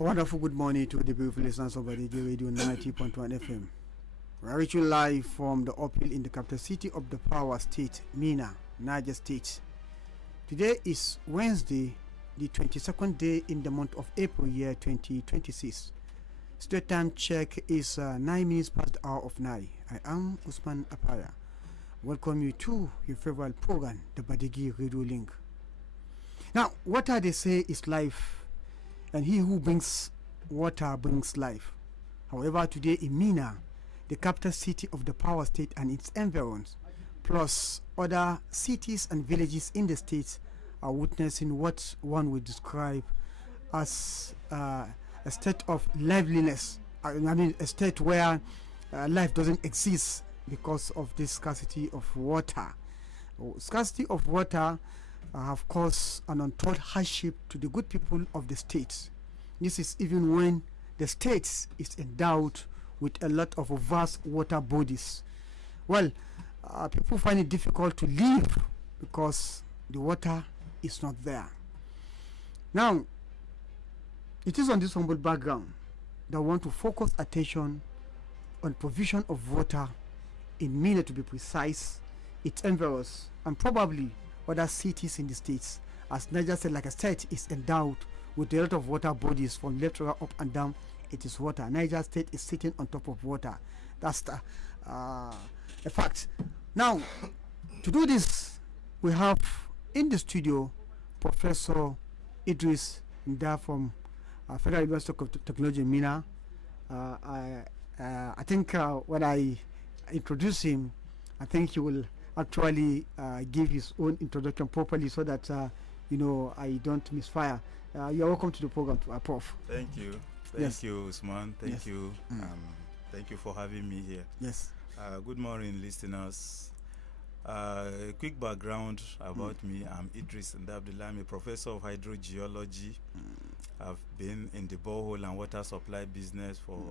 A wonderful good morning to the beautiful listeners of Badeggi Radio 90.1 FM. We are reaching live from the uphill in the capital city of the power state, Minna, Niger State. Today is Wednesday, the 22nd day in the month of April, year 2026. State time check is 9 minutes past the hour of 9. I am Usman Apaya. Welcome you to your favorite program, the Badeggi Radio Link. Now, water they say is life, and he who brings water brings life. However, today in Minna, the capital city of the power state and its environs, plus other cities and villages in the state, are witnessing what one would describe as a state of liveliness. I mean, a state where life doesn't exist because of this scarcity of water. Scarcity of water have caused an untold hardship to the good people of the state. This is even when the state is endowed with a lot of vast water bodies. Well, people find it difficult to live because the water is not there. Now, it is on this humble background that I want to focus attention on provision of water in Minna, to be precise, its environs, and probably other cities in the states, as Niger State, like I said, is endowed with a lot of water bodies from left, right, up and down. It is water. Niger State is sitting on top of water. That's the a fact. Now, to do this, we have in the studio Professor Idris from Federal University of Technology in Minna. I think when I introduce him, I think he will actually give his own introduction properly so that I don't misfire. You are welcome to the program, Prof. Thank you. Thank you, Usman. Thank you. Thank you for having me here. Yes. Good morning, listeners. A quick background about me. I'm Idris and I'm a professor of hydrogeology. I've been in the borehole and water supply business from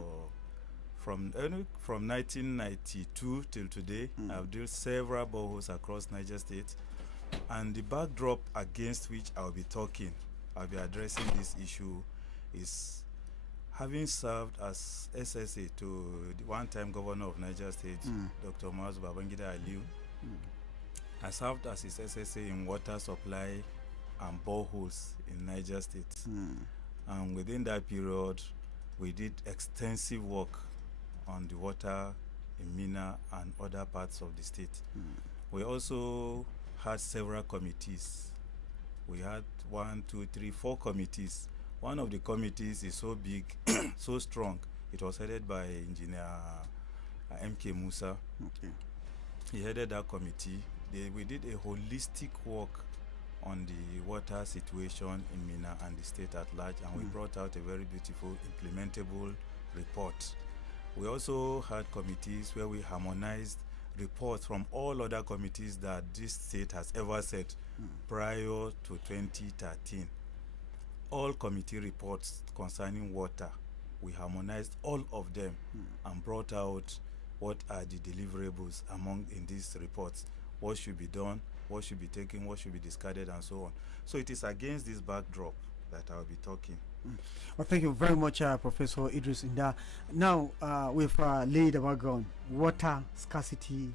1992 till today. I've drilled several boreholes across Niger State, and the backdrop against which I'll be addressing this issue is having served as SSA to the one-time governor of Niger State, Dr. Maaz Babangida Aliyu. I served as his SSA in water supply and boreholes in Niger State. And within that period, we did extensive work on the water in Minna and other parts of the state. We also had several committees. We had 1, 2, 3, 4 committees. One of the committees is so big, so strong. It was headed by Engineer M.K. Musa. Okay. He headed that committee. We did a holistic work on the water situation in Minna and the state at large, and we brought out a very beautiful implementable report. We also had committees where we harmonized reports from all other committees that this state has ever set prior to 2013. All committee reports concerning water, we harmonized all of them and brought out what are the deliverables in these reports, what should be done, what should be taken, what should be discarded, and so on. So it is against this backdrop that I'll be talking. Well, thank you very much, Professor Idris. Now, we've laid the background. Water scarcity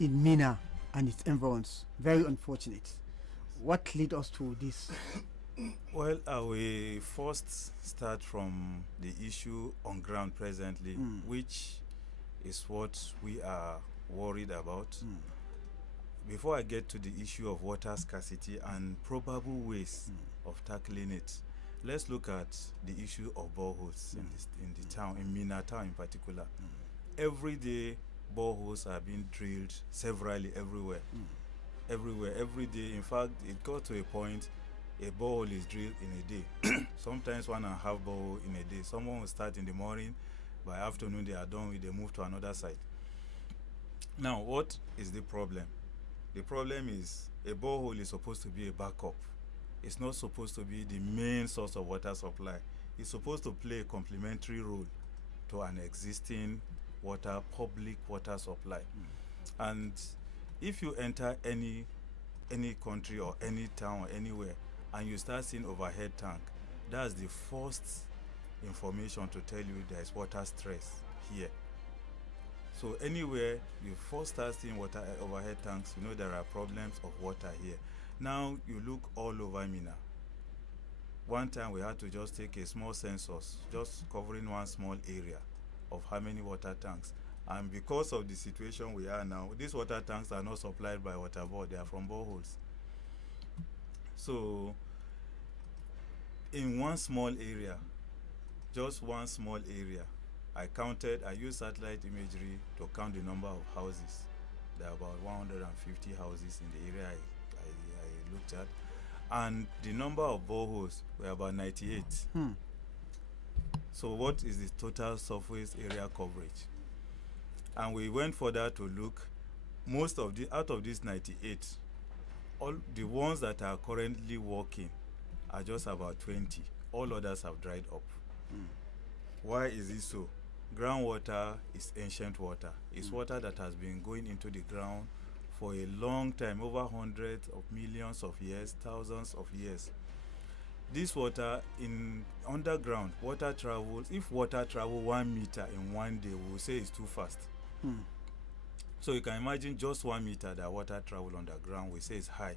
in Minna and its environs. Very unfortunate. What led us to this? Well, we first start from the issue on ground presently, which is what we are worried about. Before I get to the issue of water scarcity and probable ways of tackling it, let's look at the issue of boreholes in the town, in Minna town in particular. Every day, boreholes are being drilled severally everywhere. Every day. In fact, it got to a point, a borehole is drilled in a day. Sometimes 1.5 borehole in a day. Someone will start in the morning, by afternoon they are done, they move to another site. Now, what is the problem? The problem is a borehole is supposed to be a backup. It's not supposed to be the main source of water supply. It's supposed to play a complementary role to an existing public water supply. And if you enter any country or any town or anywhere and you start seeing overhead tank, that's the first information to tell you there is water stress here. So anywhere you first start seeing water overhead tanks, you know there are problems of water here. Now you look all over Minna. One time we had to just take a small census, just covering one small area of how many water tanks. And because of the situation we are now, these water tanks are not supplied by water board, they are from boreholes. So in one small area, just one small area, I used satellite imagery to count the number of houses. There are about 150 houses in the area I looked at. And the number of boreholes were about 98. So what is the total surface area coverage? And we went further to look. Out of these 98, all the ones that are currently working are just about 20. All others have dried up. Why is it so? Groundwater is ancient water. It's water that has been going into the ground for a long time, over hundreds of millions of years, thousands of years. This water in underground, water travels. If water travel 1 meter in 1 day, we will say it's too fast. So you can imagine just 1 meter that water travel underground, we say it's high.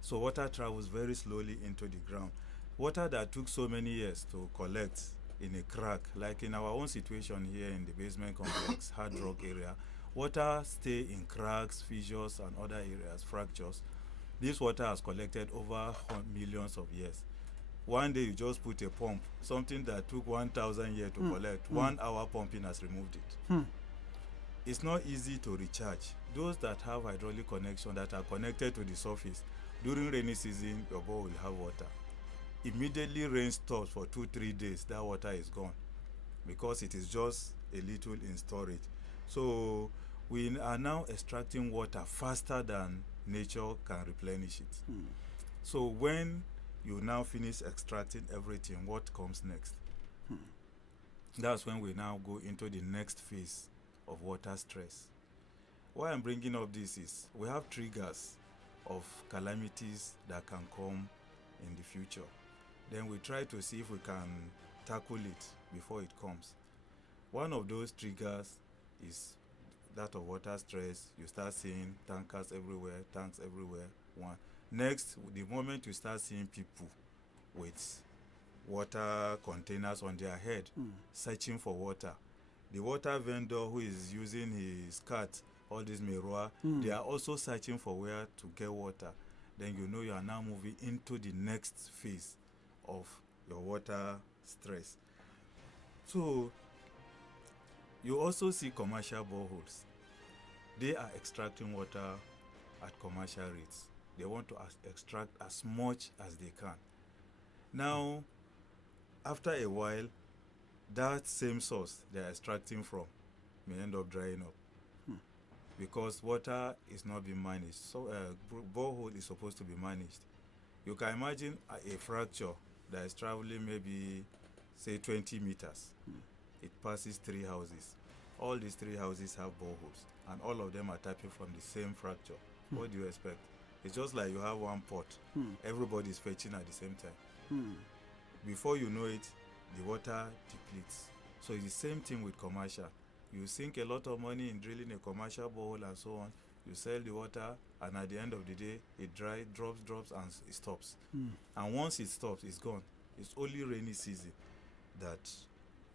So water travels very slowly into the ground. Water that took so many years to collect in a crack, like in our own situation here in the basement complex, hard rock area, water stay in cracks, fissures, and other areas, fractures. This water has collected over millions of years. One day you just put a pump, something that took 1,000 years to collect. 1 hour pumping has removed it. It's not easy to recharge. Those that have hydraulic connection that are connected to the surface, during rainy season, your bowl will have water. Immediately rain stops for 2-3 days, that water is gone because it is just a little in storage. So we are now extracting water faster than nature can replenish it. So when you now finish extracting everything, what comes next? That's when we now go into the next phase of water stress. Why I'm bringing up this is we have triggers of calamities that can come in the future. Then we try to see if we can tackle it before it comes. One of those triggers is that of water stress. You start seeing tankers everywhere, tanks everywhere. One. Next, the moment you start seeing people with water containers on their head, searching for water. The water vendor who is using his cart, all this mirror, they are also searching for where to get water. Then you know you are now moving into the next phase of your water stress. So you also see commercial boreholes. They are extracting water at commercial rates. They want to extract as much as they can. Now, after a while, that same source they are extracting from may end up drying up because water is not being managed. So borehole is supposed to be managed. You can imagine a fracture that is traveling maybe, say, 20 meters. It passes 3 houses. All these 3 houses have boreholes, and all of them are tapping from the same fracture. What do you expect? It's just like you have one pot. Everybody is fetching at the same time. Before you know it, the water depletes. So it's the same thing with commercial. You sink a lot of money in drilling a commercial borehole and so on. You sell the water, and at the end of the day, it drops, and it stops. And once it stops, it's gone. It's only rainy season that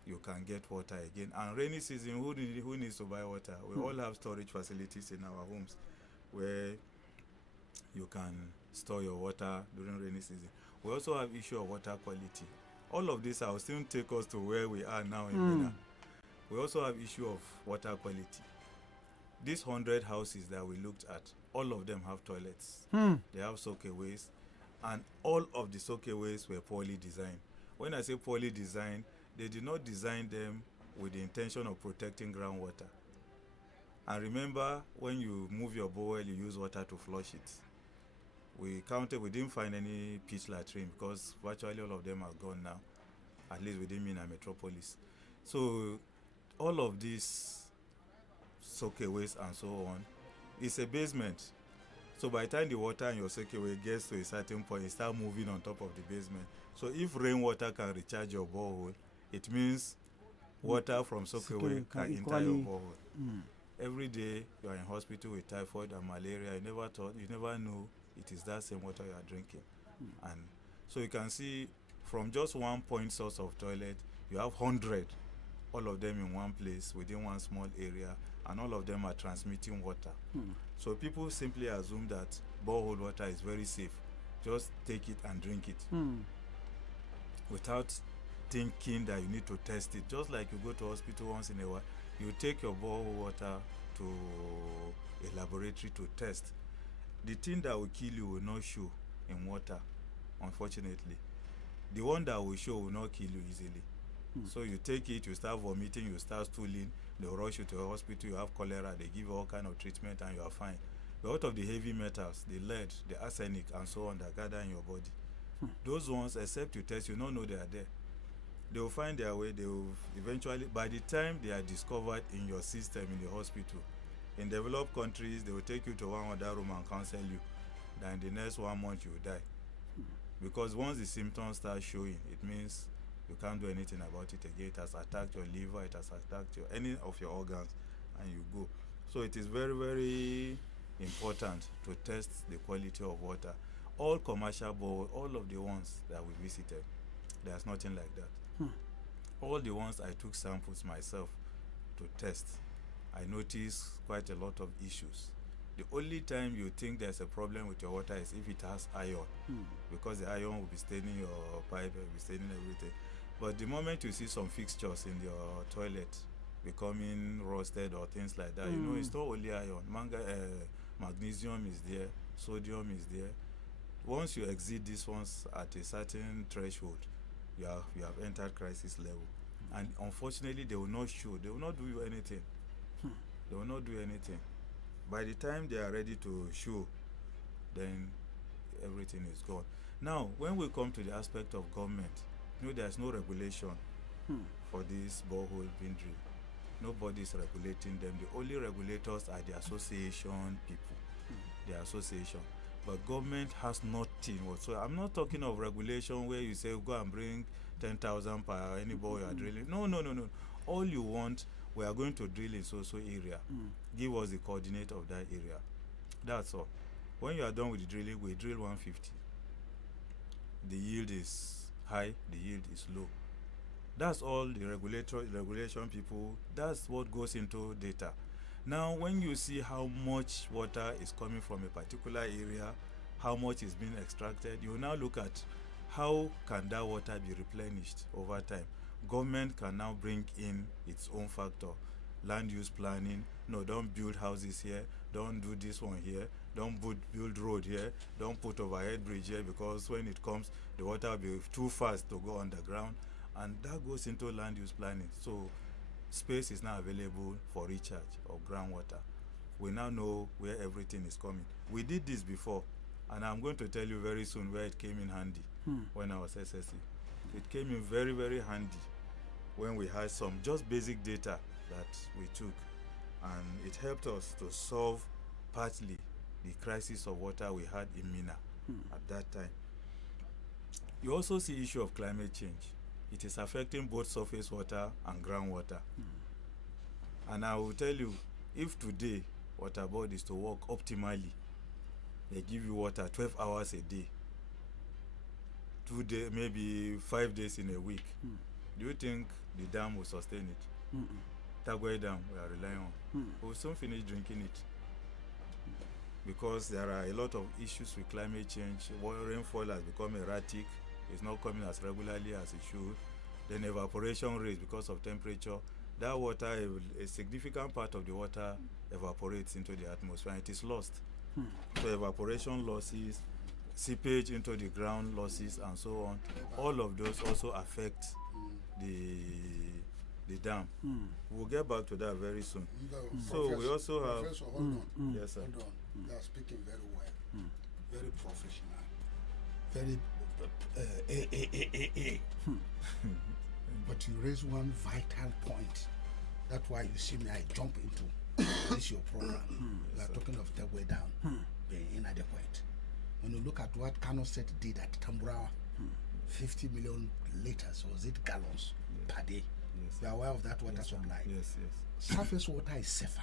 you can get water again. And rainy season, who needs to buy water? We all have storage facilities in our homes where you can store your water during rainy season. We also have issue of water quality. All of this will still take us to where we are now in Minna. We also have issue of water quality. These 100 houses that we looked at, all of them have toilets. They have soakaways, and all of the soakaways were poorly designed. When I say poorly designed, they did not design them with the intention of protecting groundwater. And remember, when you move your bowl, you use water to flush it. We didn't find any pitch latrine because virtually all of them are gone now, at least within Minna Metropolis. So all of these soakaways and so on, it's a basement. So by the time the water in your soakaway gets to a certain point, it starts moving on top of the basement. So if rainwater can recharge your borehole, it means water from soakaway can enter your borehole. Every day you are in hospital with typhoid and malaria, you never know it is that same water you are drinking. And so you can see from just one point source of toilet, you have 100, all of them in one place within one small area, and all of them are transmitting water. So people simply assume that borehole water is very safe. Just take it and drink it without thinking that you need to test it. Just like you go to hospital once in a while, you take your borehole water to a laboratory to test. The thing that will kill you will not show in water, unfortunately. The one that will show will not kill you easily. So you take it, you start vomiting, you start stooling, they will rush you to a hospital, you have cholera, they give you all kind of treatment and you are fine. But out of the heavy metals, the lead, the arsenic and so on that gather in your body, those ones, except you test, you don't know they are there. They will find their way, they will eventually, by the time they are discovered in your system in the hospital, in developed countries, they will take you to one other room and counsel you. Then the next 1 month you will die. Because once the symptoms start showing, it means you can't do anything about it again. It has attacked your liver, it has attacked any of your organs, and you go. So it is very, very important to test the quality of water. All commercial boreholes, all of the ones that we visited, there's nothing like that. All the ones I took samples myself to test, I noticed quite a lot of issues. The only time you think there's a problem with your water is if it has iron, because the iron will be staining your pipe, will be staining everything. But the moment you see some fixtures in your toilet becoming rusted or things like that, you know it's not only iron. Magnesium is there, sodium is there. Once you exceed these ones at a certain threshold, you have entered crisis level. And unfortunately, they will not show. They will not do you anything. They will not do anything. By the time they are ready to show, then everything is gone. Now, when we come to the aspect of government, you know, there's no regulation for this borehole being drilled. Nobody is regulating them. The only regulators are the association people, the association. But government has nothing whatsoever. I'm not talking of regulation where you say go and bring 10,000 per any bore you are drilling. No. All you want, we are going to drill in so area. Give us the coordinate of that area. That's all. When you are done with the drilling, we drill 150. The yield is high, the yield is low. That's all the regulation people, that's what goes into data. Now, when you see how much water is coming from a particular area, how much is being extracted, you now look at how can that water be replenished over time. Government can now bring in its own factor. Land use planning, no, don't build houses here, don't do this one here, don't build road here, don't put overhead bridge here, because when it comes, the water will be too fast to go underground, and that goes into land use planning. So space is now available for recharge of groundwater. We now know where everything is coming. We did this before, and I'm going to tell you very soon where it came in handy when I was SSC. It came in very, very handy when we had some just basic data that we took, and it helped us to solve partly the crisis of water we had in Minna at that time. You also see issue of climate change. It is affecting both surface water and groundwater. And I will tell you, if today water board is to work optimally, they give you water 12 hours a day, 2 days, maybe 5 days in a week. Do you think the dam will sustain it? Tagway Dam, we are relying on. We'll soon finish drinking it. Because there are a lot of issues with climate change. Rainfall has become erratic. It's not coming as regularly as it should. Then evaporation rates because of temperature. That water, a significant part of the water evaporates into the atmosphere and it is lost. So evaporation losses, seepage into the ground losses and so on. All of those also affect the dam. We'll get back to that very soon. So we also have... Professor, hold on. Yes, sir. Hold on. You are speaking very well. Very professional. Very... But you raise one vital point. That's why you see me, I jump into this your program. We are talking of Tagway Dam. inadequate. When you look at what Kano State did at Tambura, 50 million liters, or is it gallons per day? Yes. You are aware of that water supply? Yes. Surface water is safer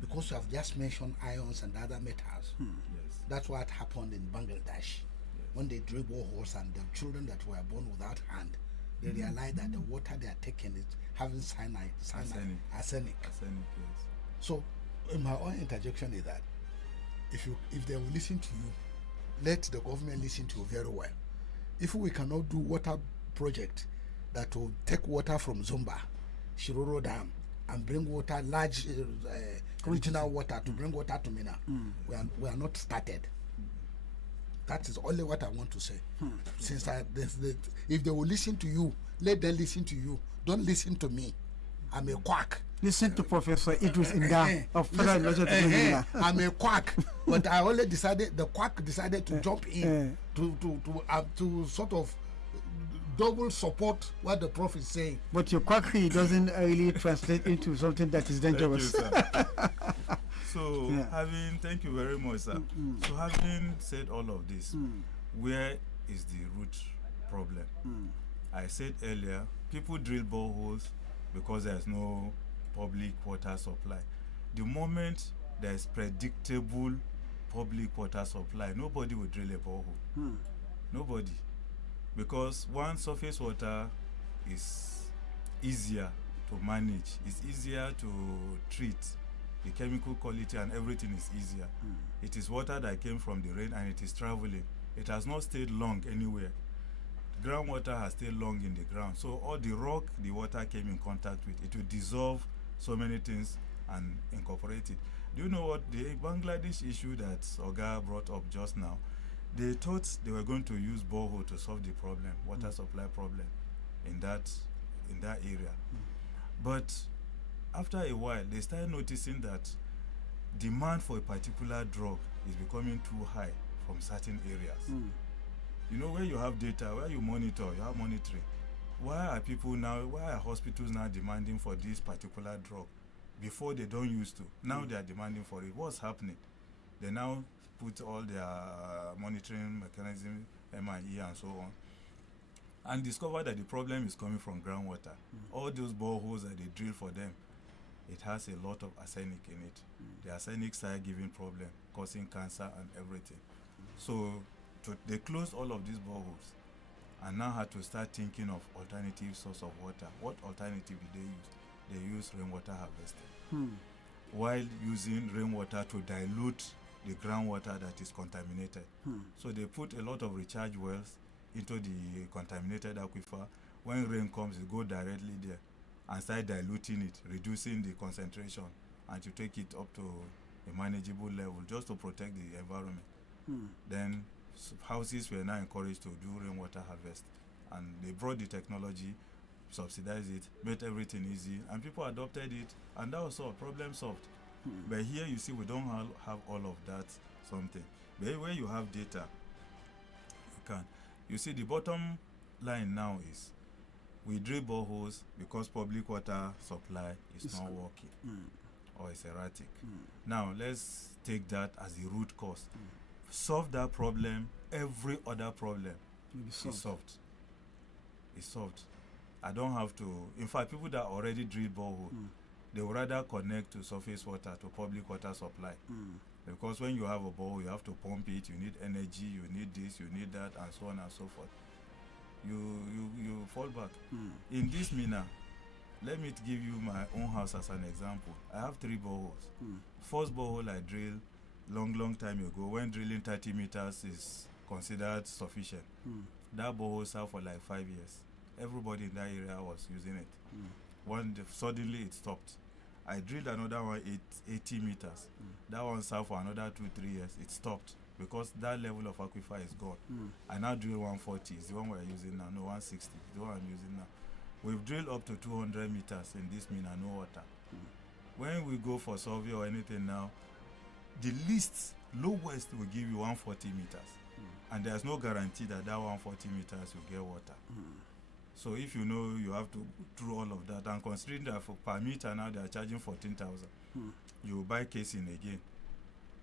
because you have just mentioned ions and other metals. Yes. That's what happened in Bangladesh when they drill boreholes and the children that were born without hand, they realized that the water they are taking is having arsenic. Yes. So, in my own interjection is that if they will listen to you, let the government listen to you very well. If we cannot do water project that will take water from Zomba, Shiroro Dam, and bring water, large regional water to bring water to Minna, we are not started. That is only what I want to say. Since if they will listen to you, let them listen to you. Don't listen to me. I'm a quack. Listen to Professor Idris of Federal University. I'm a quack, but I only decided, the quack decided to jump in to sort of double support what the Prof is saying. But your quackery doesn't really translate into something that is dangerous. Thank you, sir. So, thank you very much, sir. So, having said all of this, where is the root problem? I said earlier, people drill boreholes because there's no public water supply. The moment there's predictable public water supply, nobody will drill a borehole. Nobody. Because one, surface water is easier to manage, it's easier to treat. The chemical quality and everything is easier. It is water that came from the rain and it is traveling. It has not stayed long anywhere. Groundwater has stayed long in the ground. So all the rock the water came in contact with, it will dissolve so many things and incorporate it. Do you know what the Bangladesh issue that Oga brought up just now? They thought they were going to use borehole to solve the problem, water supply problem in that area. But after a while, they started noticing that demand for a particular drug is becoming too high from certain areas. You know, where you have data, where you monitor, you have monitoring. Why are hospitals now demanding for this particular drug? Before they don't used to. Now they are demanding for it. What's happening? They now put all their monitoring mechanism, MIE and so on, and discover that the problem is coming from groundwater. All those boreholes that they drill for them, it has a lot of arsenic in it. The arsenic started giving problem, causing cancer and everything. So they closed all of these boreholes and now had to start thinking of alternative source of water. What alternative did they use? They use rainwater harvesting. While using rainwater to dilute the groundwater that is contaminated. So they put a lot of recharge wells into the contaminated aquifer. When rain comes, it goes directly there and start diluting it, reducing the concentration, and to take it up to a manageable level just to protect the environment. Then houses were now encouraged to do rainwater harvest, and they brought the technology, subsidized it, made everything easy, and people adopted it, and that was all, problem solved. But here you see we don't have all of that something. But where you have data, you can. You see the bottom line now is we drill boreholes because public water supply is not working or it's erratic. Now let's take that as the root cause. Solve that problem, every other problem is solved. It's solved. I don't have to. In fact, people that already drill borehole, they would rather connect to surface water, to public water supply. Because when you have a borehole, you have to pump it, you need energy, you need this, you need that, and so on and so forth. You fall back. In this Minna, let me give you my own house as an example. I have 3 boreholes. First borehole I drilled long time ago, when drilling 30 meters is considered sufficient. That borehole served for like 5 years. Everybody in that area was using it. Suddenly it stopped. I drilled another one 80 meters. That one served for another 2-3 years. It stopped because that level of aquifer is gone. I now drill 140. It's the one we're using now. No, 160. It's the one I'm using now. We've drilled up to 200 meters in this Minna, no water. When we go for survey or anything now, the least lowest will give you 140 meters. And there's no guarantee that 140 meters will get water. So if you know you have to through all of that, and considering that for per meter now they are charging 14,000, you will buy casing again.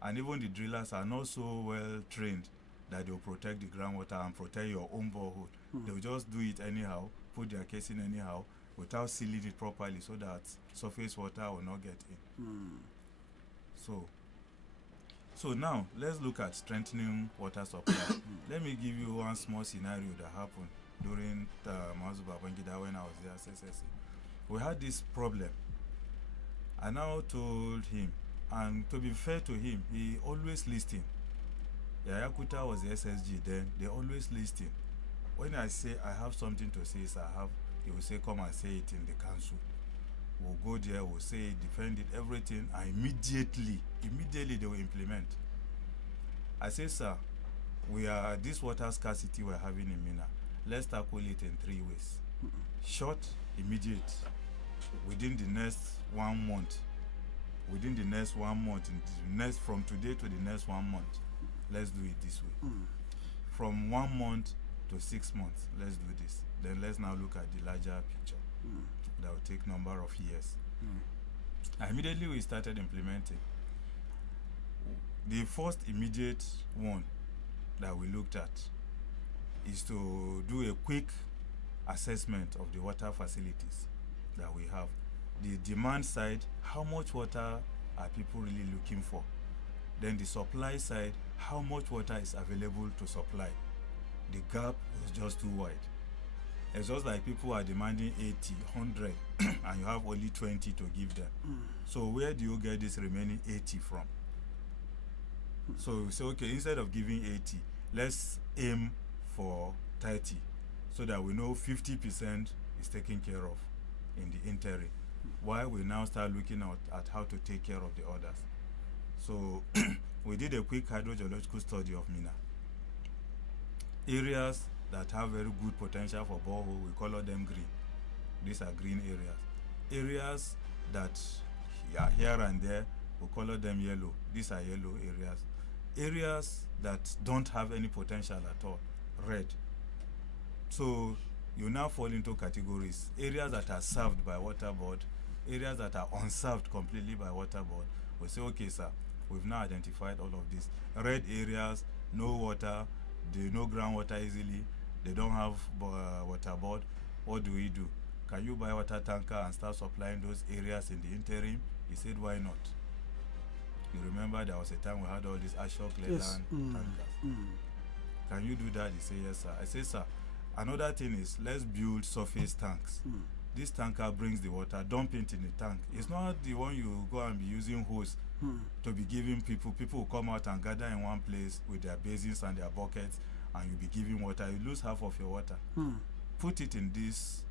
And even the drillers are not so well trained that they'll protect the groundwater and protect your own borehole. They'll just do it anyhow, put their casing anyhow, without sealing it properly so that surface water will not get in. So now let's look at strengthening water supply. Let me give you one small scenario that happened during Mazu Babangida when I was there at SSC. We had this problem. I now told him, and to be fair to him, he always listened. Yayakuta was the SSG then, they always listen. When I say I have something to say, he will say, come and say it in the council. We'll go there, we'll say it, defend it, everything, and immediately they will implement. I say, sir, this water scarcity we're having in Minna, let's tackle it in 3 ways. Short, immediate, within the next 1 month. Within the next 1 month, from today to the next 1 month, let's do it this way. From 1 month to 6 months, let's do this. Then let's now look at the larger picture. That will take number of years. Immediately we started implementing. The first immediate one that we looked at is to do a quick assessment of the water facilities that we have. The demand side, how much water are people really looking for? Then the supply side, how much water is available to supply? The gap was just too wide. It's just like people are demanding 80, 100, and you have only 20 to give them. So where do you get this remaining 80 from? So we say, okay, instead of giving 80, let's aim for 30, so that we know 50% is taken care of in the interim. While we now start looking at how to take care of the others. So we did a quick hydrogeological study of Minna. Areas that have very good potential for borehole, we color them green. These are green areas. Areas that are here and there, we color them yellow. These are yellow areas. Areas that don't have any potential at all, red. So you now fall into categories. Areas that are served by water board, areas that are unserved completely by water board. We say, okay, sir, we've now identified all of these. Red areas, no water, they no groundwater easily, they don't have water board. What do we do? Can you buy water tanker and start supplying those areas in the interim? He said, why not? You remember there was a time we had all these Ashok Leland tankers. Can you do that? He said, yes, sir. I say, sir, another thing is, let's build surface tanks. This tanker brings the water, dump it in the tank. It's not the one you go and be using hose to be giving people. People will come out and gather in one place with their basins and their buckets, and you'll be giving water. You lose half of your water. Put it in this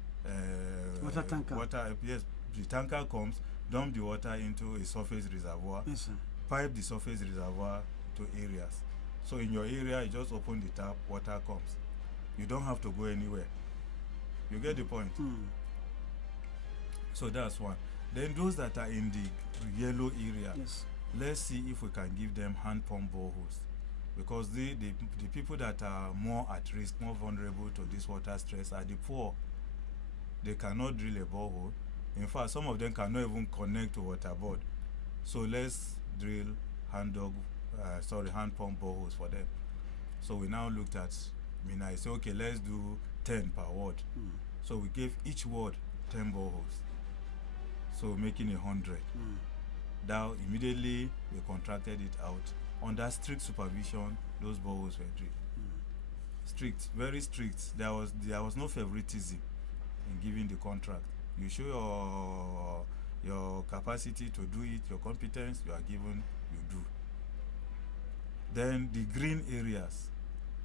water tanker. Yes, the tanker comes, dump the water into a surface reservoir, pipe the surface reservoir to areas. So in your area, you just open the tap, water comes. You don't have to go anywhere. You get the point? So that's one. Then those that are in the yellow area, let's see if we can give them hand pump boreholes. Because the people that are more at risk, more vulnerable to this water stress are the poor. They cannot drill a borehole. In fact, some of them cannot even connect to water board. So let's drill hand pump boreholes for them. So we now looked at Minna. I said, okay, let's do 10 per ward. So we gave each ward 10 boreholes. So making 100. Now immediately we contracted it out. Under strict supervision, those boreholes were drilled. Strict, very strict. There was no favoritism in giving the contract. You show your capacity to do it, your competence, you are given, you do. Then the green areas,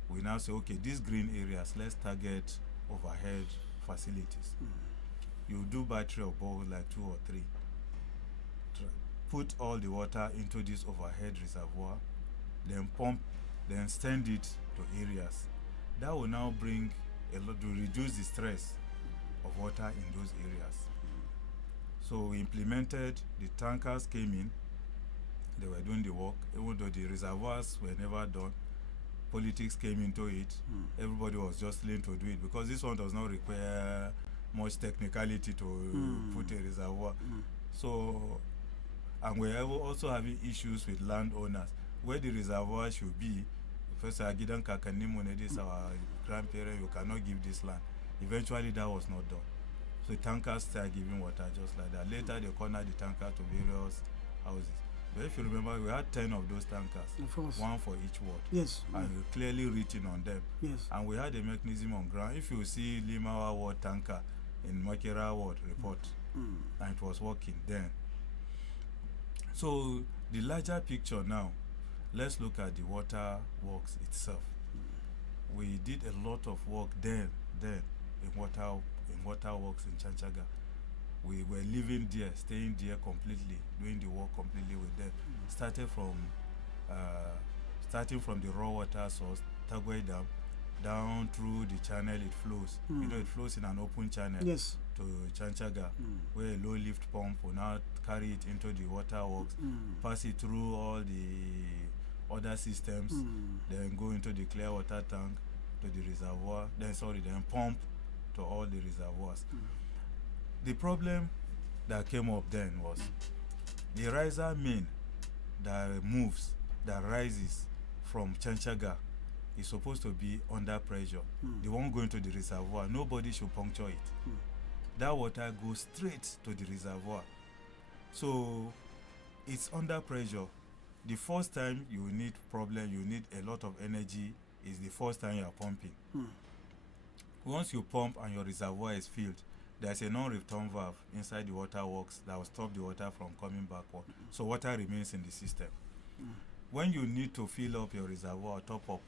we now say, okay, these green areas, let's target overhead facilities. You do battery of boreholes like 2 or 3. Put all the water into this overhead reservoir, then pump, then send it to areas. That will now bring a lot to reduce the stress of water in those areas. So we implemented, the tankers came in, they were doing the work, even though the reservoirs were never done. Politics came into it, everybody was just willing to do it because this one does not require much technicality to put a reservoir. So And we're also having issues with landowners where the reservoir should be. First, Agidan Kakanimu, this our grandparent, you cannot give this land. Eventually, that was not done. So tankers start giving water just like that. Later, they cornered the tanker to various houses. But if you remember, we had 10 of those tankers, Of course. one for each ward. Yes. And clearly written on them. Yes. And we had a mechanism on ground. If you see Limawa ward tanker in Makera ward report, and it was working then. So the larger picture now, let's look at the water works itself. We did a lot of work then in water works in Chanchaga. We were living there, staying there completely, doing the work completely with them. Starting from the raw water source, Tagway Dam, down through the channel it flows. You know, it flows in an open channel. Yes. To Chanchaga, where a low lift pump will now carry it into the water works, pass it through all the other systems, then go into the clear water tank to the reservoir, then pump to all the reservoirs. The problem that came up then was the riser main that rises from Chanchaga is supposed to be under pressure. The one going to the reservoir, nobody should puncture it. That water goes straight to the reservoir. So it's under pressure. The first time you need a lot of energy is the first time you are pumping. Once you pump and your reservoir is filled, there's a non-return valve inside the water works that will stop the water from coming backward. So water remains in the system. When you need to fill up your reservoir, top up,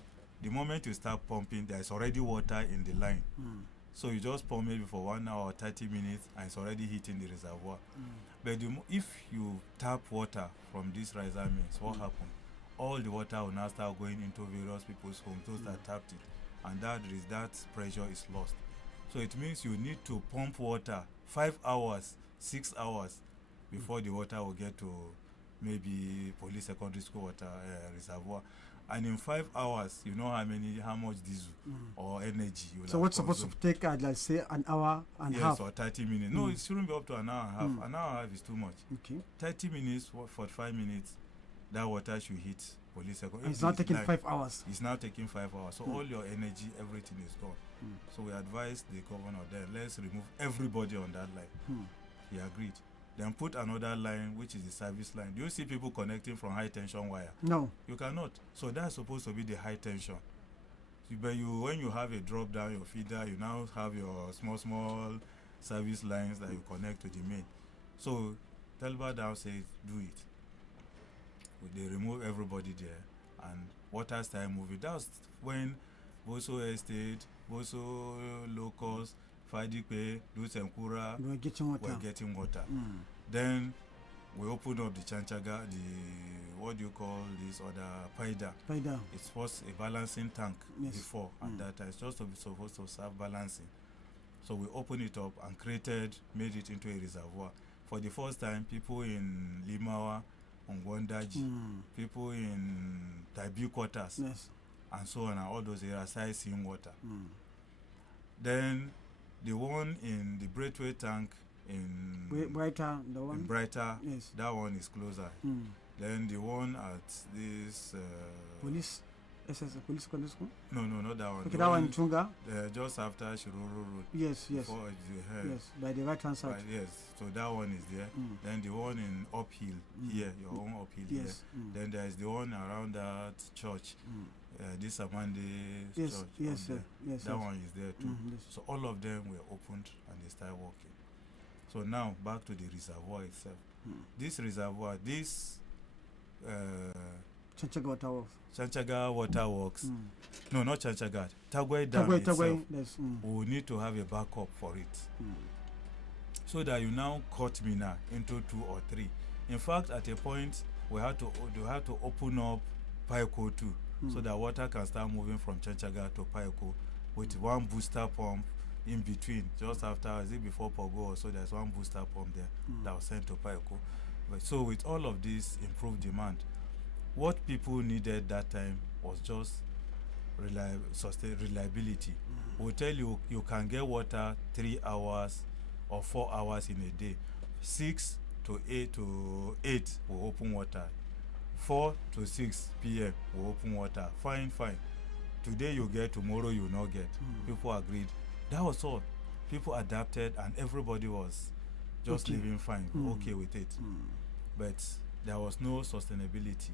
the moment you start pumping, there's already water in the line. So you just pump maybe for 1 hour or 30 minutes and it's already hitting the reservoir. But if you tap water from this riser mains, what happens? All the water will now start going into various people's homes, those that tapped it. And that pressure is lost. So it means you need to pump water 5 hours, 6 hours before the water will get to maybe police secondary school water reservoir. And in 5 hours, you know how much diesel or energy you will So what's supposed to take, let's say, an hour and a half? Yes, or 30 minutes. No, it shouldn't be up to an hour and a half. An hour and a half is too much. Okay. 30 minutes, 45 minutes, that water should hit police secondary. It's not taking 5 hours. It's now taking 5 hours. So all your energy, everything is gone. So we advised the governor then, let's remove everybody on that line. He agreed. Then put another line, which is the service line. Do you see people connecting from high tension wire? No. You cannot. So that's supposed to be the high tension. But when you have a drop down your feeder, you now have your small service lines that you connect to the main. So Telba down says, do it. They remove everybody there, and water started moving. That's when Boso Estate, Boso Locals, Fadipe, Lusenkura were getting water. Then we opened up the Chanchaga, what do you call this other Paida? It's supposed a balancing tank before at that time. It's just supposed to serve balancing. So we opened it up and made it into a reservoir. For the first time, people in Limawa, Ongwandaji, people in Taibu quarters, and so on, and all those areas started seeing water. Then the one in the Braithwaite tank in Brighter, the one? In Brighter, yes. That one is closer. Then the one at this police police school? No, not that one. Okay, that one in Tunga? Just after Shiruru Road. Yes. Yes, by the right hand side. Yes, so that one is there. Then the one in uphill here, your own uphill here. Then there's the one around that church. This Amande church. Yes. That one is there too. So all of them were opened and they started working. So now back to the reservoir itself. This reservoir, Chanchaga Water Works. No, not Chanchaga. Tagway Dam itself. We will need to have a backup for it. So that you now cut Minna into 2 or 3. In fact, at a point, we had to open up Paiko too, so that water can start moving from Chanchaga to Paiko with one booster pump in between, just after, before Pogo, so there's one booster pump there that was sent to Paiko. So with all of this improved demand, what people needed that time was just reliability. We'll tell you, you can get water 3 hours or 4 hours in a day. 6 to 8 we open water. 4 to 6 p.m. we open water. Fine. Today you get, tomorrow you not get. People agreed. That was all. People adapted, and everybody was just living fine, okay with it. But there was no sustainability.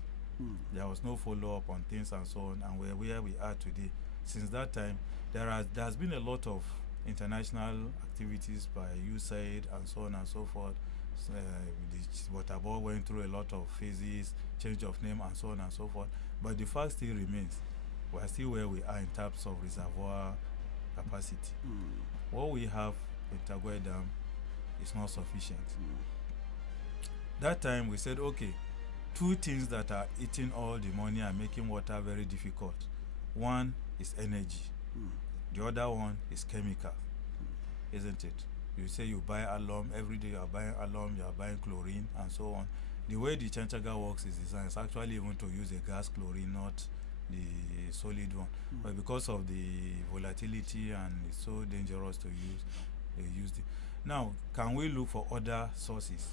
There was no follow-up on things and so on, and where we are today. Since that time, there's been a lot of international activities by USAID and so on and so forth. The water board went through a lot of phases, change of name and so on and so forth. But the fact still remains, we are still where we are in terms of reservoir capacity. What we have in Tagwai Dam is not sufficient. That time we said, okay, two things that are eating all the money and making water very difficult. One is energy. The other one is chemical, isn't it? You say you buy alum, every day you are buying alum, you are buying chlorine and so on. The way the Chanchaga works is designed is actually even to use a gas chlorine, not the solid one. But because of the volatility and it's so dangerous to use, they used it. Now, can we look for other sources?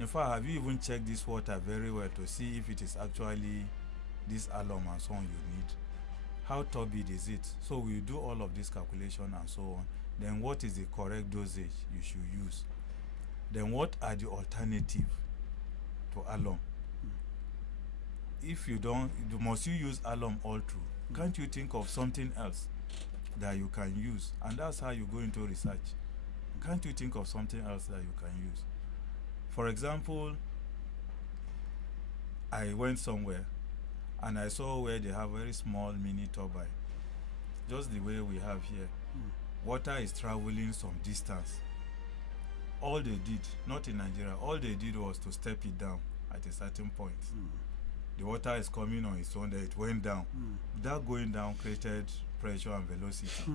In fact, have you even checked this water very well to see if it is actually this alum and so on you need? How turbid is it? So we do all of this calculation and so on. Then what is the correct dosage you should use? Then what are the alternatives to alum? If you don't, must you use alum all through? Can't you think of something else that you can use? And that's how you go into research. Can't you think of something else that you can use? For example, I went somewhere and I saw where they have very small mini turbine, just the way we have here. Water is traveling some distance. All they did, not in Nigeria, all they did was to step it down at a certain point. The water is coming on its own, that it went down. That going down created pressure and velocity.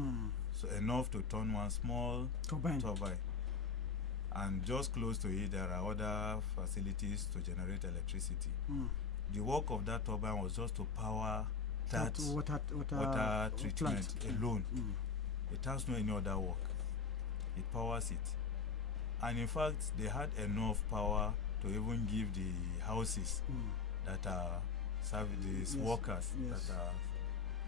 So enough to turn one small turbine. And just close to it, there are other facilities to generate electricity. The work of that turbine was just to power that water treatment alone. It has no any other work. It powers it. And in fact, they had enough power to even give the houses that are serving these workers that are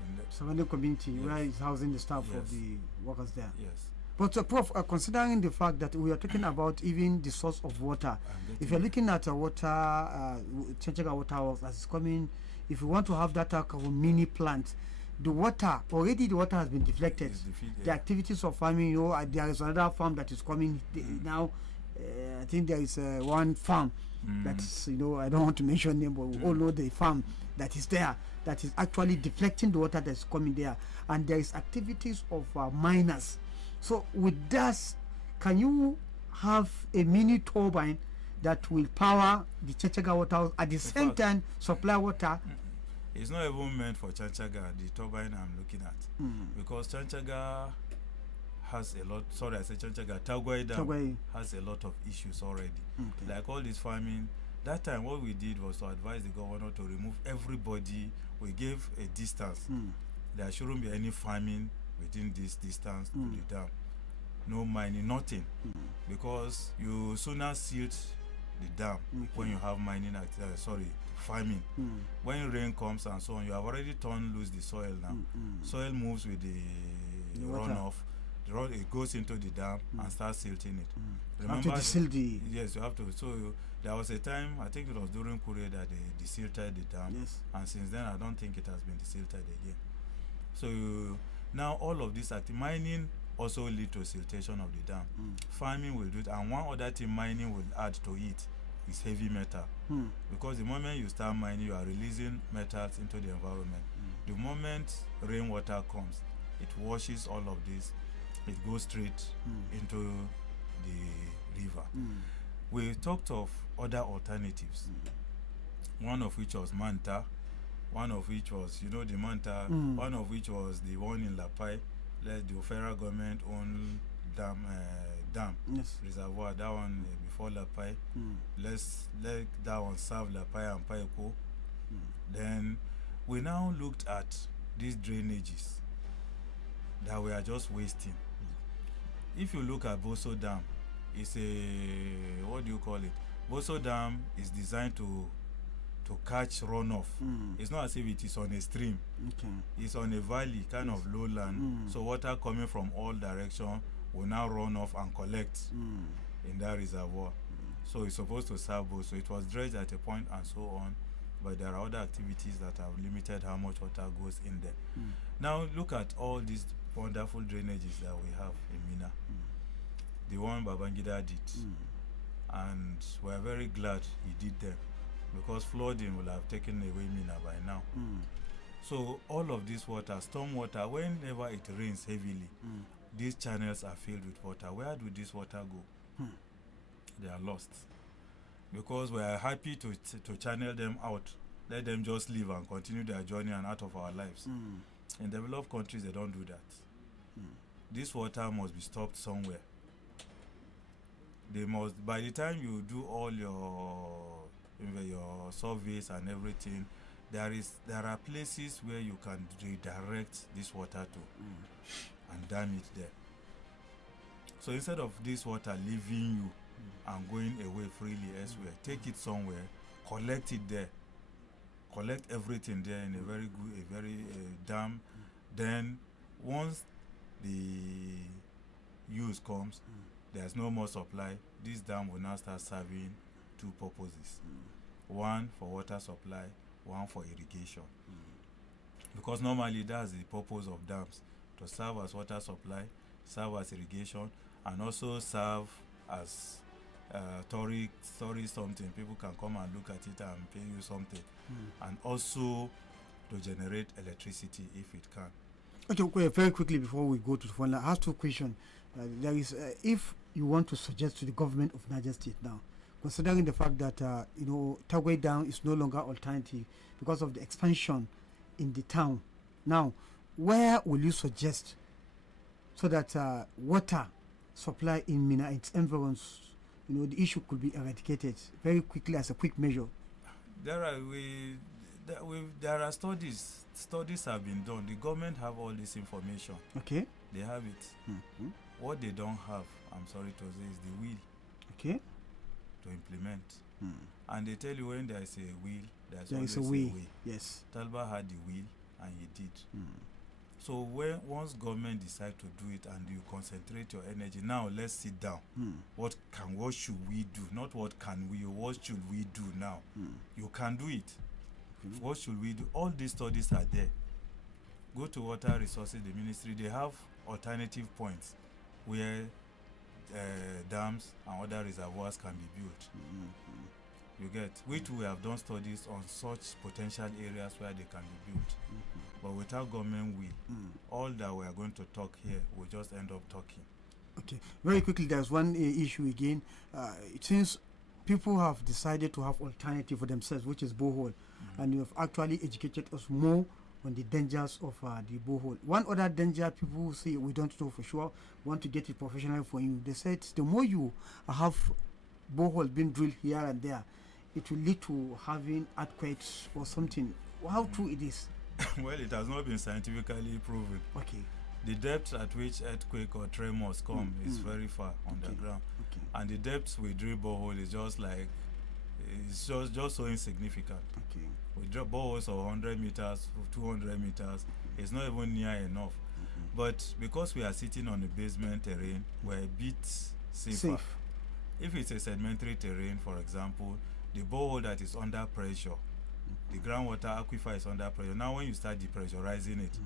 in the surrounding community where is housing the staff of the workers there. Yes. But Prof, considering the fact that we are talking about even the source of water, if you're looking at water, Chanchaga water works as it's coming, if you want to have that mini plant, the water has been deflected. The activities of farming, there is another farm that is coming now. I think there is one farm that's, I don't want to mention name, but we all know the farm that is there, that is actually deflecting the water that's coming there. And there is activities of miners. So with that, can you have a mini turbine that will power the Chanchaga water at the same time supply water? It's not even meant for Chanchaga, the turbine I'm looking at. Because Chanchaga has a lot, Tagwai Dam has a lot of issues already. Like all this farming, that time what we did was to advise the governor to remove everybody. We gave a distance. There shouldn't be any farming within this distance to the dam. No mining, nothing. Because you sooner silt the dam when you have mining farming. When rain comes and so on, you have already turned loose the soil now. Soil moves with the runoff. It goes into the dam and starts silting it. Remember, have to desil yes, you have to. So there was a time, I think it was during Kure, that they desilted the dam. And since then, I don't think it has been desilted again. So now all of this mining also lead to siltation of the dam. Farming will do it, and one other thing mining will add to it is heavy metal. Because the moment you start mining, you are releasing metals into the environment. The moment rainwater comes, it washes all of this. It goes straight into the river. We talked of other alternatives. One of which was Manta. One of which was, the Manta. One of which was the one in Lapai. The federal government owned dam reservoir. That one before Lapai. Let that one serve Lapai and Paeko. Then we now looked at these drainages that we are just wasting. If you look at Boso Dam, It's a, what do you call it? Boso Dam is designed to catch runoff. It's not as if it is on a stream. Okay. It's on a valley, kind of lowland. So water coming from all directions will now run off and collect in that reservoir. So it's supposed to serve both. So it was dredged at a point and so on. But there are other activities that have limited how much water goes in there. Now look at all these wonderful drainages that we have in Minna. The one Babangida did. And we're very glad he did them, because flooding will have taken away Minna by now. So all of this water, storm water, whenever it rains heavily, these channels are filled with water. Where do this water go? They are lost. Because we are happy to channel them out, let them just live and continue their journey and out of our lives. In developed countries, they don't do that. This water must be stopped somewhere. They must, by the time you do all your surveys and everything, there are places where you can redirect this water to and dam it there. So instead of this water leaving you and going away freely elsewhere, take it somewhere, collect it there, collect everything there in a very dam. Then once the use comes, there's no more supply. This dam will now start serving two purposes. One for water supply, one for irrigation. Because normally that's the purpose of dams, to serve as water supply, serve as irrigation, and also serve as tourist something. People can come and look at it and pay you something. And also to generate electricity if it can. Okay, very quickly before we go to the phone, I have two questions. There is, if you want to suggest to the government of Niger State now, considering the fact that Tagway Dam is no longer alternative because of the expansion in the town. Now, where will you suggest so that water supply in Minna and its environs, the issue could be eradicated very quickly as a quick measure? There are studies. Studies have been done. The government have all this information. Okay. They have it. What they don't have, I'm sorry to say, is the will. Okay. To implement. And they tell you when there is a will, there's there always is a way. Yes. Talba had the will and he did. So once government decide to do it and you concentrate your energy, now let's sit down. What should we do? Not what can we, what should we do now? You can do it. What should we do? All these studies are there. Go to Water Resources, the ministry, they have alternative points where dams and other reservoirs can be built. You get, which we have done studies on such potential areas where they can be built. But without government will, all that we are going to talk here will just end up talking. Okay, very quickly, there's one issue again. Since people have decided to have alternative for themselves, which is borehole, and you have actually educated us more on the dangers of the borehole. One other danger people say we don't know for sure, want to get it professional for you. They said the more you have borehole being drilled here and there, it will lead to having earthquakes or something. How true it is? Well, it has not been scientifically proven. Okay. The depth at which earthquake or tremors come is very far underground. Okay. And the depth we drill borehole is just like, it's just so insignificant. Okay. We drill boreholes of 100 meters, 200 meters, it's not even near enough. But because we are sitting on the basement terrain, we're a bit safer. If it's a sedimentary terrain, for example, the borehole that is under pressure, the groundwater aquifer is under pressure. Now when you start depressurizing it,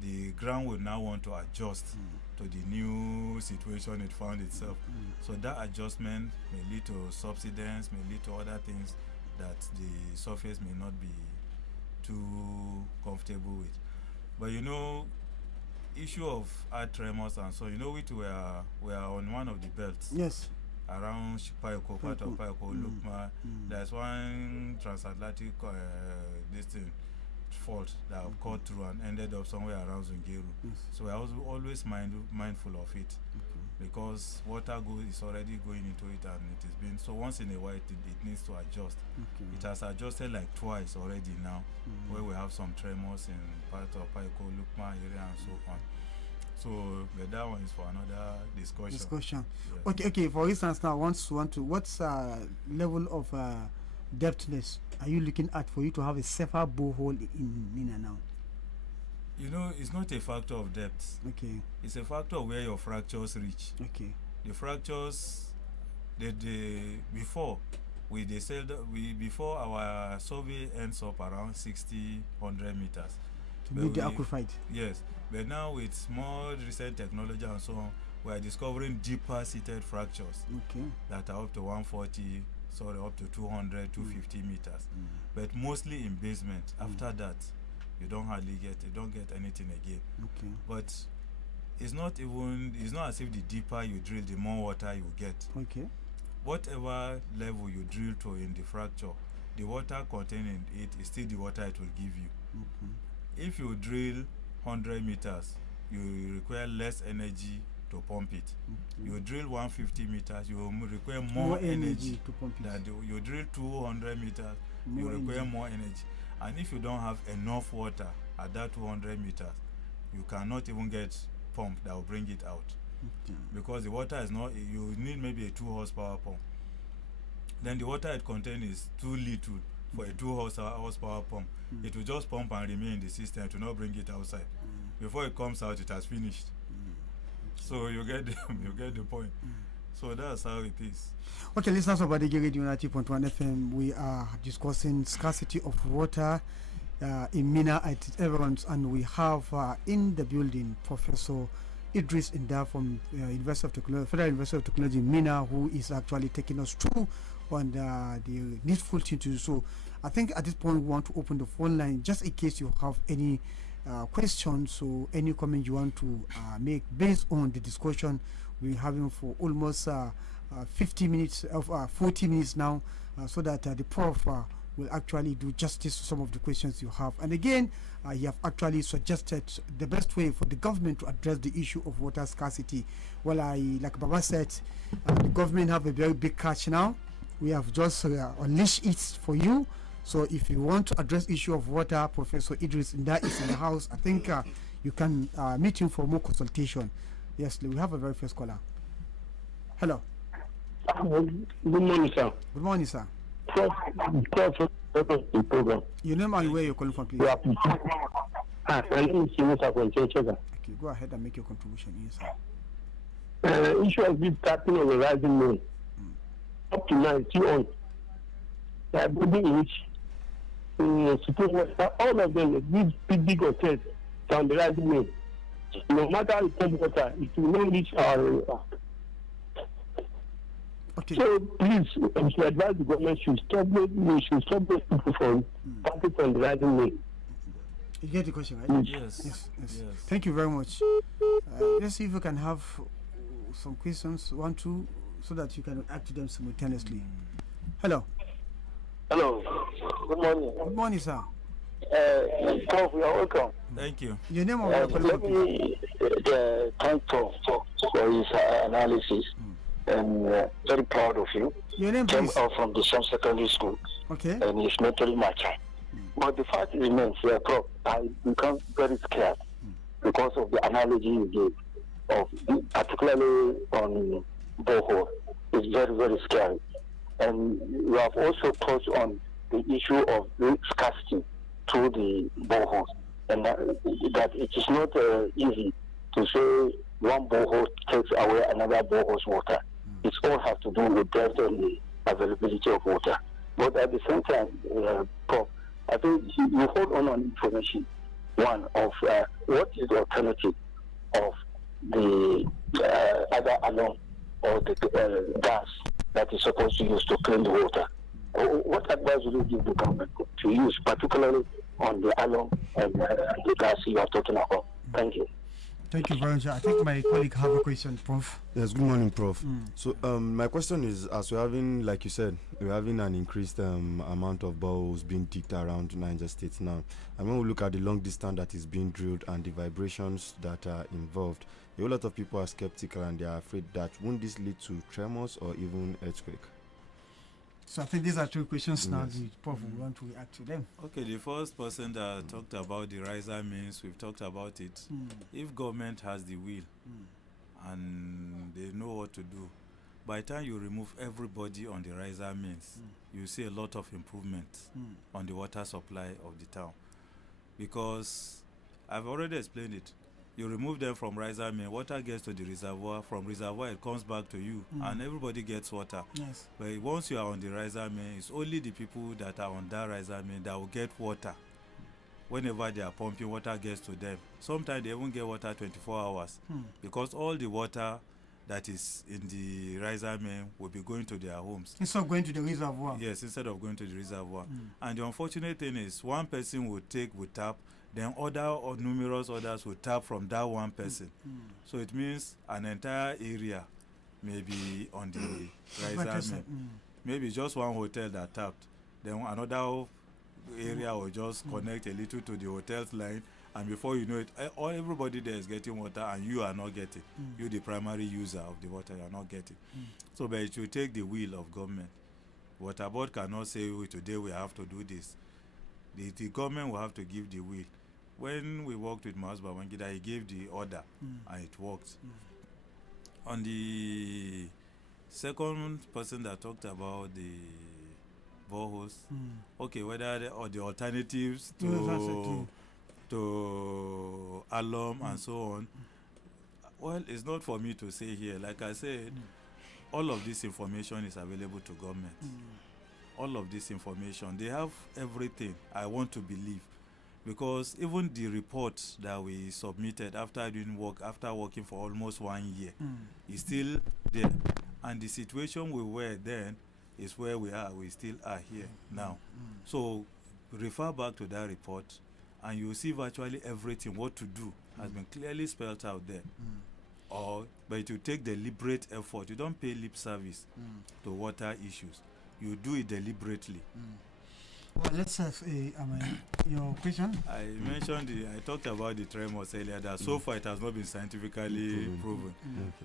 the ground will now want to adjust to the new situation it found itself. So that adjustment may lead to subsidence, may lead to other things that the surface may not be too comfortable with. But issue of earth tremors and so, we are on one of the belts. Yes. Around Payoko, part of Payoko, Lukma, there's one transatlantic fault that have cut through and ended up somewhere around Zungeru. So I was always mindful of it, because water is already going into it, and it is being so once in a while it needs to adjust. It has adjusted like twice already now, where we have some tremors in part of Payoko, Lukma area and so on. So, but that one is for another discussion. Yes. Okay. For instance, now, what's level of depthness are you looking at for you to have a safer borehole in Minna now? It's not a factor of depth. Okay. It's a factor of where your fractures reach. Okay. The fractures, before before our survey ends up around 60-100 meters. To meet the aquifer. Yes, but now with more recent technology and so on, we are discovering deeper seated fractures. Okay. That are up to 140, up to 200, 250 meters. But mostly in basement. After that, you don't get anything again. Okay. But it's not as if the deeper you drill, the more water you get. Okay. Whatever level you drill to in the fracture, the water contained in it is still the water it will give you. Okay. If you drill 100 meters, you require less energy to pump it. You drill 150 meters, you require more energy to pump it. You drill 200 meters, you require more energy. And if you don't have enough water at that 200 meters, you cannot even get pump that will bring it out. Because the water is not, you need maybe a 2 horsepower pump. Then the water it contains is too little for a 2 horsepower pump. It will just pump and remain in the system to not bring it outside. Before it comes out, it has finished. So you get the point. So that's how it is. Okay, listeners of Badeggi Radio 90.1 FM, we are discussing scarcity of water in Minna at environs, and we have in the building Professor Idris from University of Technology, Federal University of Technology in Minna, who is actually taking us through on the needful thing to do. So I think at this point we want to open the phone line just in case you have any questions or any comment you want to make based on the discussion we're having for almost 50 minutes of 40 minutes now, so that the Prof will actually do justice to some of the questions you have. And again, you have actually suggested the best way for the government to address the issue of water scarcity. Well, like Baba said, the government have a very big catch now. We have just unleashed it for you. So if you want to address issue of water, Professor Idris is in the house. I think you can meet him for more consultation. Yes, we have a very first caller. Hello. Good morning, sir. Good morning, sir. Prof, the program. Your name and where you're calling from, please. My name is Minna from Chechega. Okay, go ahead and make your contribution. Yes, sir. Issue has been starting on the rising moon. Up to now, still on. They are building in which all of them, these big hotels, on the rising moon. No matter how pump water, it will not reach our. Okay. So please, we should advise the government should stop those people from parking on the rising moon. You get the question, right? Yes. Thank you very much. Let's see if we can have some questions, 1, 2, so that you can add to them simultaneously. Hello. Hello. Good morning. Good morning, sir. Prof, you are welcome. Thank you. Your name or let me thank Prof for his analysis. I'm very proud of you. Your name, Came please. out from the same secondary school. Okay. And he's mentally mature. But the fact remains, Prof, I become very scared because of the analogy you gave, particularly on borehole. It's very, very scary. And you have also touched on the issue of scarcity through the boreholes, and that it is not easy to say one borehole takes away another borehole's water. It all has to do with depth and the availability of water. But at the same time, Prof, I think you hold on information. One of what is the alternative of the other alum or the gas that is supposed to use to clean the water. What advice would you give the government to use, particularly on the alum and the gas you are talking about? Thank you. Thank you very much. I think my colleague have a question, Prof. Yes, good morning, Prof. So my question is, as we're having, like you said, we're having an increased amount of boreholes being digged around Niger State now. And when we look at the long distance that is being drilled and the vibrations that are involved, a whole lot of people are skeptical and they are afraid that won't this lead to tremors or even earthquake? So I think these are two questions now. Yes. The Prof will want to react to them. Okay, the first person that talked about the riser means, we've talked about it. If government has the will and they know what to do, by the time you remove everybody on the riser means, you see a lot of improvement on the water supply of the town. Because I've already explained it. You remove them from riser main, water gets to the reservoir. From reservoir, it comes back to you, and everybody gets water. Yes. But once you are on the riser main, it's only the people that are on that riser main that will get water. Whenever they are pumping, water gets to them. Sometimes they even get water 24 hours because all the water that is in the riser main will be going to their homes. Instead of going to the reservoir. Yes, instead of going to the reservoir. And the unfortunate thing is, one person will tap, then other or numerous others will tap from that one person. So it means an entire area may be on the riser main. Maybe just one hotel that tapped, then another area will just connect a little to the hotel's line, and before you know it, everybody there is getting water and you are not getting. You, the primary user of the water, you are not getting. So but it should take the will of government. Water board cannot say, today we have to do this. The government will have to give the will. When we worked with Mas Babangida, he gave the order and it worked. On the second person that talked about the boreholes, okay, whether the alternatives to alum and so on, well, it's not for me to say here. Like I said, all of this information is available to government. All of this information, they have everything, I want to believe. Because even the report that we submitted after doing work, after working for almost 1 year, is still there. And the situation we were then is where we are. We still are here now. So refer back to that report, and you see virtually everything, what to do, has been clearly spelled out there. But it will take deliberate effort. You don't pay lip service to water issues. You do it deliberately. Well, let's have your question. I talked about the tremors earlier, that so far it has not been scientifically proven.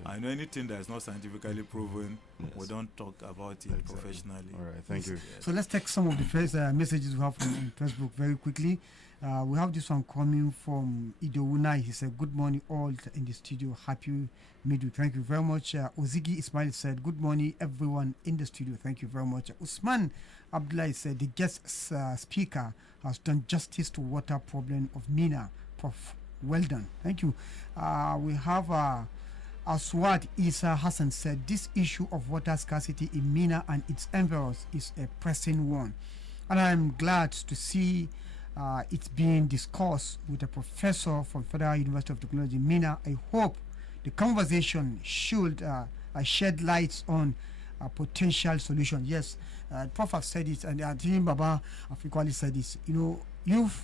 I know anything that is not scientifically proven, we don't talk about it professionally. All right, thank you. Yes. So let's take some of the first messages we have from Facebook very quickly. We have this one coming from Idowuna. He said, good morning all in the studio. Happy midweek. Thank you very much. Ozigi Ismail said, good morning everyone in the studio. Thank you very much. Usman Abdullah said, the guest speaker has done justice to water problem of Minna. Prof, well done. Thank you. We have Aswad Isa Hassan said, this issue of water scarcity in Minna and its environs is a pressing one. And I'm glad to see it's being discussed with a professor from Federal University of Technology, Minna. I hope the conversation should shed light on a potential solution. Yes, Prof have said it, and Team Baba have equally said this. You know, you've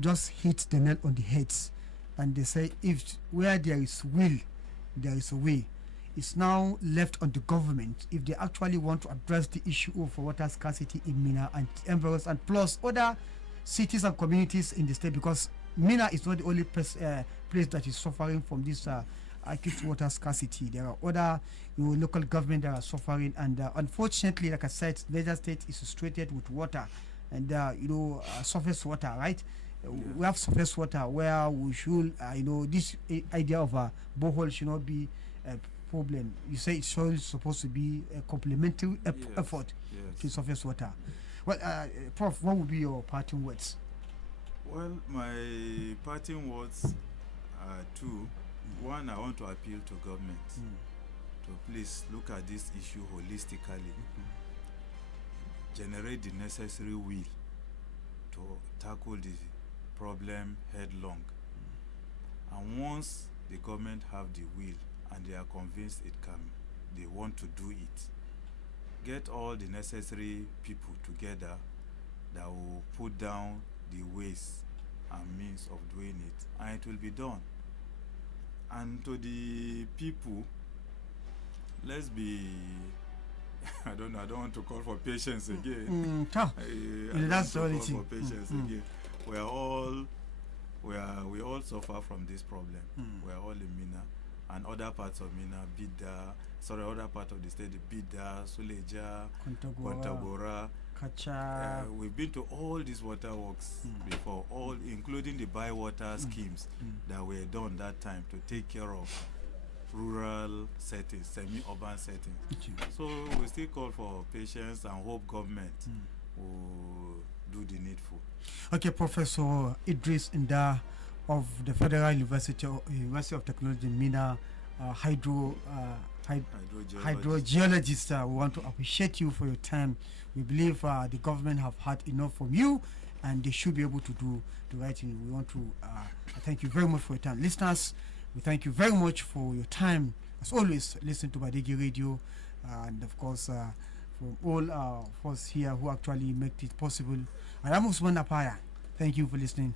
just hit the nail on the head, and they say if where there is will, there is a way. It's now left on the government if they actually want to address the issue of water scarcity in Minna and environs, and plus other cities and communities in the state, because Minna is not the only place that is suffering from this acute water scarcity. There are other local government that are suffering, and unfortunately, like I said, Niger State is situated with water and surface water, right? We have surface water where we should, this idea of a borehole should not be a problem. You say it's supposed to be a complementary effort to surface water. Well, Prof, what would be your parting words? Well, my parting words are two. One, I want to appeal to government to please look at this issue holistically, generate the necessary will to tackle the problem headlong. And once the government have the will and they are convinced they want to do it, get all the necessary people together that will put down the ways and means of doing it, and it will be done. And to the people, let's be I don't want to call for patience again. That's the only thing. For patience again. We all suffer from this problem. We are all in Minna. and other parts of Minna, other part of the state, Bida, Suleja, Kontagora. We've been to all these waterworks before, all including the bywater schemes that were done that time to take care of rural settings, semi-urban settings. So we still call for patience and hope government will do the needful. Okay, Professor Idris Nda of the Federal University of Technology in Minna, hydrogeologist, we want to appreciate you for your time. We believe the government have had enough from you and they should be able to do the right thing. We want to thank you very much for your time. Listeners, we thank you very much for your time. As always, listen to Badeggi Radio, and of course, from all of us here who actually make it possible. I am Usman Apaya. Thank you for listening.